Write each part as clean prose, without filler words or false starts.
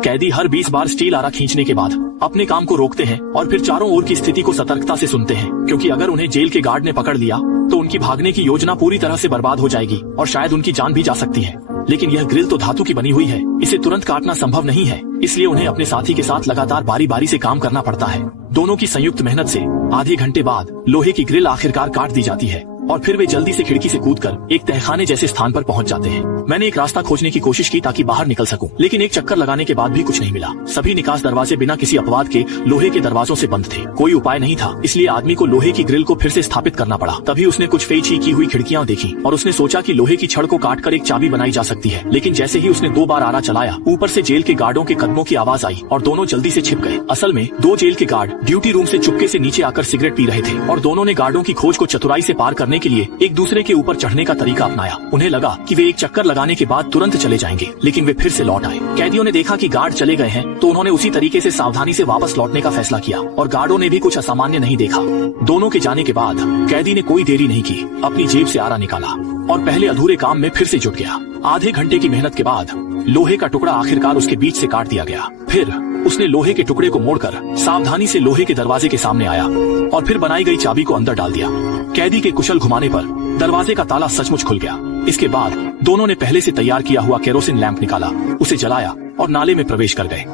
कैदी हर 20 बार स्टील आरा खींचने के बाद अपने काम को रोकते हैं और फिर चारों ओर की स्थिति को सतर्कता से सुनते हैं, क्योंकि अगर उन्हें जेल के गार्ड ने पकड़ लिया तो उनकी भागने की योजना पूरी तरह से बर्बाद हो जाएगी और शायद उनकी जान भी जा सकती है। लेकिन यह ग्रिल तो धातु की बनी हुई है, इसे तुरंत काटना संभव नहीं है, इसलिए उन्हें अपने साथी के साथ लगातार बारी बारी से काम करना पड़ता है। दोनों की संयुक्त मेहनत से आधे घंटे बाद लोहे की ग्रिल आखिरकार काट दी जाती है और फिर वे जल्दी से खिड़की से कूदकर एक तहखाने जैसे स्थान पर पहुंच जाते हैं। मैंने एक रास्ता खोजने की कोशिश की ताकि बाहर निकल सकूं, लेकिन एक चक्कर लगाने के बाद भी कुछ नहीं मिला। सभी निकास दरवाजे बिना किसी अपवाद के लोहे के दरवाजों से बंद थे। कोई उपाय नहीं था, इसलिए आदमी को लोहे की ग्रिल को फिर से स्थापित करना पड़ा। तभी उसने कुछ फेंची की हुई खिड़कियां देखी और उसने सोचा कि लोहे की छड़ को काटकर एक चाबी बनाई जा सकती है। लेकिन जैसे ही उसने 2 बार आरा चलाया, ऊपर से जेल के गार्डों के कदमों की आवाज आई और दोनों जल्दी से छिप गए। असल में 2 जेल के गार्ड ड्यूटी रूम से चुपके से नीचे आकर सिगरेट पी रहे थे और दोनों ने गार्डों की खोज को चतुराई से पार करने के लिए एक दूसरे के ऊपर चढ़ने का तरीका अपनाया। उन्हें लगा कि वे एक चक्कर लगाने के बाद तुरंत चले जाएंगे, लेकिन वे फिर से लौट आए। कैदियों ने देखा कि गार्ड चले गए हैं, तो उन्होंने उसी तरीके से सावधानी से वापस लौटने का फैसला किया और गार्डों ने भी कुछ असामान्य नहीं देखा। दोनों के जाने के बाद कैदी ने कोई देरी नहीं की, अपनी जेब से आरा निकाला और पहले अधूरे काम में फिर से जुट गया। आधे घंटे की मेहनत के बाद लोहे का टुकड़ा आखिरकार उसके बीच से काट दिया गया। फिर उसने लोहे के टुकड़े को मोड़कर सावधानी से लोहे के दरवाजे के सामने आया और फिर बनाई गई चाबी को अंदर डाल दिया। कैदी के कुशल घुमाने पर दरवाजे का ताला सचमुच खुल गया। इसके बाद दोनों ने पहले से तैयार किया हुआ केरोसिन लैंप निकाला, उसे जलाया और नाले में प्रवेश कर गए।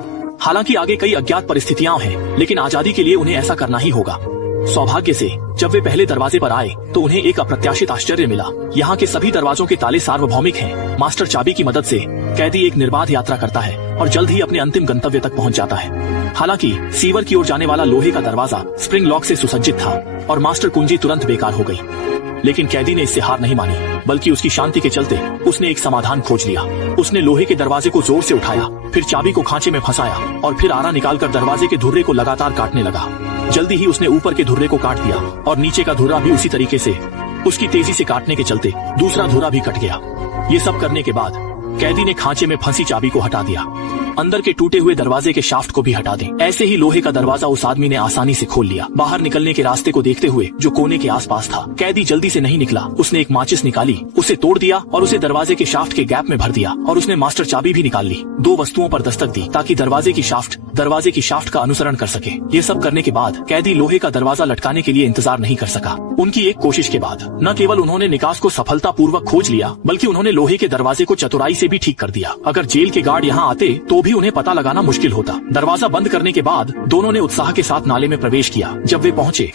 हालांकि आगे कई अज्ञात परिस्थितियां हैं, लेकिन आजादी के लिए उन्हें ऐसा करना ही होगा। सौभाग्य से जब वे पहले दरवाजे पर आए तो उन्हें एक अप्रत्याशित आश्चर्य मिला। यहाँ के सभी दरवाजों के ताले सार्वभौमिक हैं। मास्टर चाबी की मदद से कैदी एक निर्बाध यात्रा करता है और जल्द ही अपने अंतिम गंतव्य तक पहुँच जाता है। हालांकि सीवर की ओर जाने वाला लोहे का दरवाजा स्प्रिंग लॉक से सुसज्जित था और मास्टर कुंजी तुरंत बेकार हो गई। लेकिन कैदी ने इससे हार नहीं मानी, बल्कि उसकी शांति के चलते उसने एक समाधान खोज लिया। उसने लोहे के दरवाजे को जोर से उठाया, फिर चाबी को खांचे में फंसाया और फिर आरा निकालकर दरवाजे के धुर्रे को लगातार काटने लगा। जल्दी ही उसने ऊपर के धुर्रे को काट दिया और नीचे का धुर्रा भी उसी तरीके से। उसकी तेजी से काटने के चलते दूसरा धुर्रा भी कट गया। ये सब करने के बाद कैदी ने खांचे में फंसी चाबी को हटा दिया। अंदर के टूटे हुए दरवाजे के शाफ्ट को भी हटा दें। ऐसे ही लोहे का दरवाजा उस आदमी ने आसानी से खोल लिया। बाहर निकलने के रास्ते को देखते हुए जो कोने के आसपास था, कैदी जल्दी से नहीं निकला। उसने एक माचिस निकाली, उसे तोड़ दिया और उसे दरवाजे के शाफ्ट के गैप में भर दिया और उसने मास्टर चाबी भी निकाल ली। 2 वस्तुओं पर दस्तक दी ताकि दरवाजे की शाफ्ट का अनुसरण कर सके। ये सब करने के बाद कैदी लोहे का दरवाजा लटकाने के लिए इंतजार नहीं कर सका। उनकी एक कोशिश के बाद न केवल उन्होंने निकास को सफलतापूर्वक खोज लिया, बल्कि उन्होंने लोहे के दरवाजे को चतुराई से भी ठीक कर दिया। अगर जेल के गार्ड यहाँ आते तो भी उन्हें पता लगाना मुश्किल होता। दरवाजा बंद करने के बाद दोनों ने उत्साह के साथ नाले में प्रवेश किया। जब वे पहुंचे